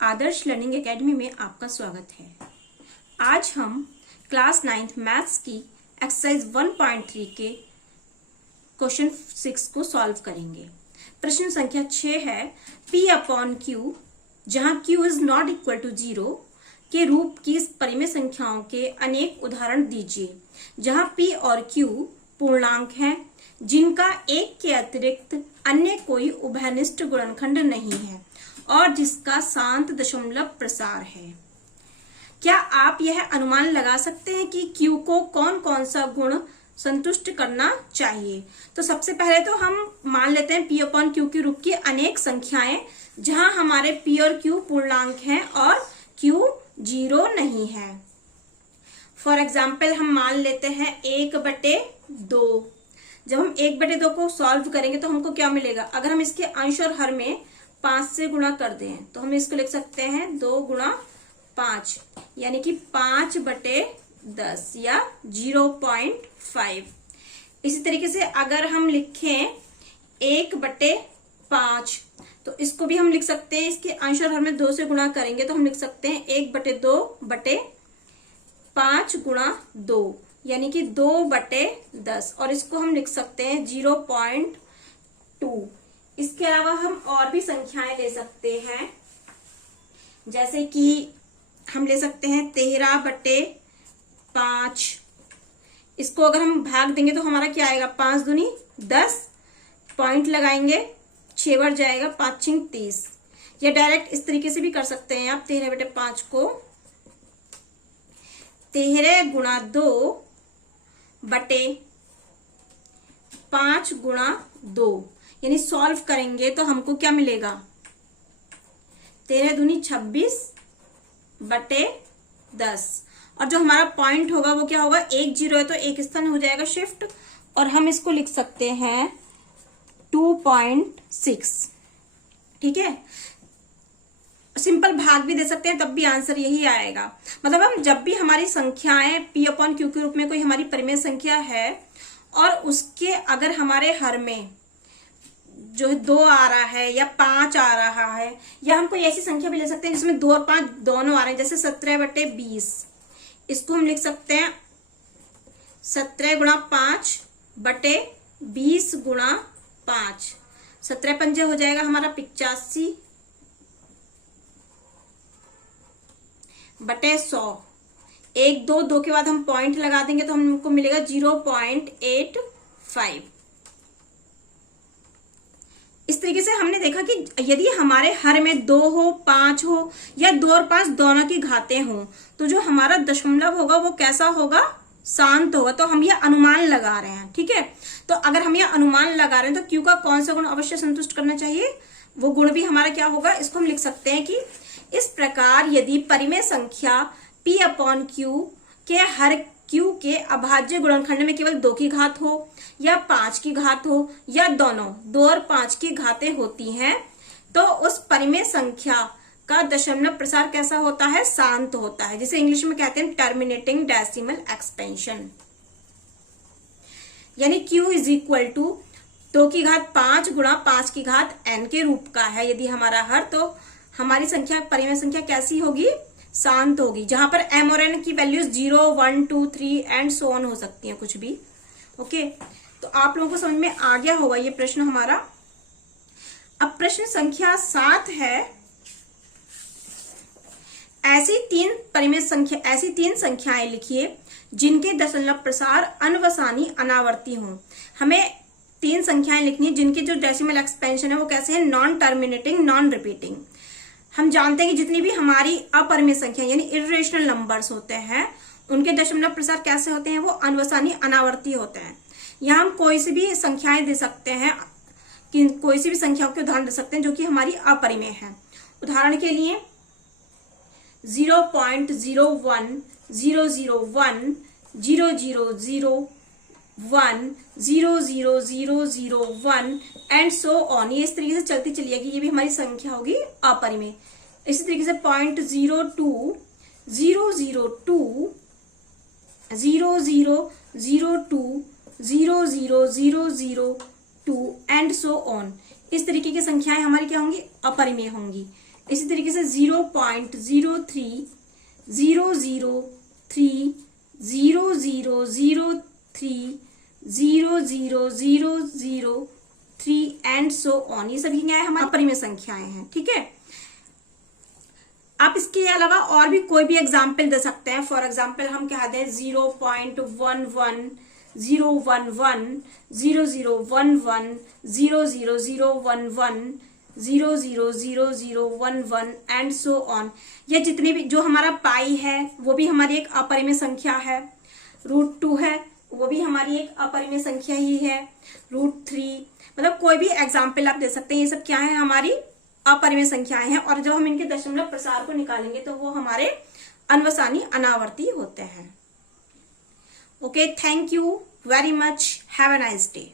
आदर्श learning academy में आपका स्वागत है। आज हम क्लास 9th मैथ्स की एक्सरसाइज 1.3 के क्वेश्चन 6 को सॉल्व करेंगे। प्रश्न संख्या 6 है P अपॉन Q जहां Q is not equal to 0 के रूप की परिमेय संख्याओं के अनेक उदाहरण दीजिए। जहां P और Q पूर्णांक हैं जिनका एक के अतिरिक्त अन्य कोई उभयनिष्ठ गुणनखंड नहीं है और जिसका शांत दशमलव प्रसार है। क्या आप यह अनुमान लगा सकते हैं कि Q को कौन कौन सा गुण संतुष्ट करना चाहिए? तो सबसे पहले तो हम मान लेते हैं P अपॉन Q के रूप की अनेक संख्याएं जहां हमारे P और Q पूर्णांक हैं और Q 0 नहीं है। फॉर एग्जाम्पल हम मान लेते हैं 1/2। जब हम 1/2 को सॉल्व करेंगे तो हमको क्या मिलेगा? अगर हम इसके अंश और हर में 5 से गुणा कर दें तो हम इसको लिख सकते हैं 2 × 5 यानी कि 5/10 या 0.5। इसी तरीके से अगर हम लिखें 1/5 तो इसको भी हम लिख सकते हैं, इसके अंश और हर में 2 से गुणा करेंगे तो हम लिख सकते हैं 1/2/5 × 2 यानी कि 2/10 और इसको हम लिख सकते हैं 0.2। इसके अलावा हम और भी संख्याएं ले सकते हैं, जैसे कि हम ले सकते हैं 13/5। इसको अगर हम भाग देंगे तो हमारा क्या आएगा? 5 दूनी 10, पॉइंट लगाएंगे 6 बार जाएगा, 5 × 30। या डायरेक्ट इस तरीके से भी कर सकते हैं आप 13/5 को 13 × 2/5 × 2 यानी सॉल्व करेंगे तो हमको क्या मिलेगा? 13 दूनी 26/10 और जो हमारा पॉइंट होगा वो क्या होगा? 1 0 है तो एक स्थान हो जाएगा शिफ्ट और हम इसको लिख सकते हैं 2.6। ठीक है, सिंपल भाग भी दे सकते हैं तब भी आंसर यही आएगा। मतलब हम जब भी हमारी संख्याएं P अपॉन Q के रूप में कोई हमारी परिमेय संख्या है और उसके अगर हमारे हर में जो 2 आ रहा है या 5 आ रहा है, या हम कोई ऐसी संख्या भी ले सकते हैं जिसमें 2 और 5 दोनों आ रहे हैं, जैसे 17/20। इसको हम लिख सकते हैं 17 × 5/20 × 5। 17 पंजे हो जाएगा हमारा 85/100। 1 2 2 के बाद हम पॉइंट लगा देंगे तो हमको मिलेगा 0.85। इस तरीके से हमने देखा कि यदि हमारे हर में 2 हो, 5 हो या 2 और 5 दोनों की घातें हों तो जो हमारा दशमलव होगा वो कैसा होगा? शांत होगा। तो हम ये अनुमान लगा रहे हैं। ठीक है, तो अगर हम ये अनुमान लगा रहे हैं तो Q का कौन सा गुण अवश्य संतुष्ट करना चाहिए? वो गुण भी हमारा क्या होगा? इसको हम लिख सकते हैं कि इस प्रकार यदि परिमेय संख्या P अपॉन Q के हर Q के अभाज्य गुणनखंड में केवल 2 की घात हो या 5 की घात हो या दोनों 2 और 5 की घातें होती हैं तो उस परिमेय संख्या का दशमलव प्रसार कैसा होता है? शांत होता है, जिसे इंग्लिश में कहते हैं टर्मिनेटिंग डेसिमल एक्सपेंशन। यानी Q इज इक्वल टू 2 की घात 5 × 5 की घात n के रूप का है यदि हमारा हर, तो हमारी संख्या परिमेय संख्या कैसी होगी? शांत होगी, जहां पर m और n की वैल्यूज 0 1 2 3 एंड सो ऑन हो सकती हैं, कुछ भी। ओके, तो आप लोगों को समझ में आ गया होगा ये प्रश्न हमारा। अब प्रश्न संख्या 7 है ऐसी तीन संख्याएं लिखिए जिनके दशमलव प्रसार अनवसानी अनावर्ती हों। हमें 3 संख्याएं लिखनी है जिनके जो डेसिमल एक्सपेंशन है वो कैसे है? Non terminating, non repeating. हम जानते हैं कि जितनी भी हमारी अपरिमेय संख्या यानी इर्रेशनल नंबर्स होते हैं उनके दशमलव प्रसार कैसे होते हैं? वो अनवसानी अनावर्ती होते हैं। यहाँ हम कोई सी भी संख्याएं दे सकते हैं, कि कोई सी भी संख्याओं के उदाहरण दे सकते हैं जो कि हमारी अपरिमेय है। उदाहरण के लिए 0.01 001 0001 00001 एंड सो ऑन। ये इस तरीके से चलती चली जाएगी, ये भी हमारी संख्या होगी अपरिमेय। इसी तरीके से 0.02 002 0002 00002 एंड सो ऑन। इस तरीके की संख्याएं हमारी क्या होंगी? अपरिमेय होंगी। इसी तरीके से 0.03 003 0003 00003 एंड सो ऑन। ये सभी क्या है, हमारी अपरिमेय संख्याएं हैं। ठीक है, आप इसके अलावा और भी कोई भी एग्जाम्पल दे सकते हैं। फॉर एग्जाम्पल हम क्या दें 0.11 011 0011 00011 0000011 एंड सो ऑन। ये जितने भी जो हमारा पाई है वो भी हमारी एक अपरिमेय संख्या है। √2 है वो भी हमारी एक अपरिमेय संख्या ही है। √3 मतलब कोई भी एग्जाम्पल आप दे सकते हैं। ये सब क्या है, हमारी अपरिमेय संख्याएं हैं। और जब हम इनके दशमलव प्रसार को निकालेंगे तो वो हमारे अनवसानी अनावर्ती होते हैं। Okay, thank you very much, have a nice day.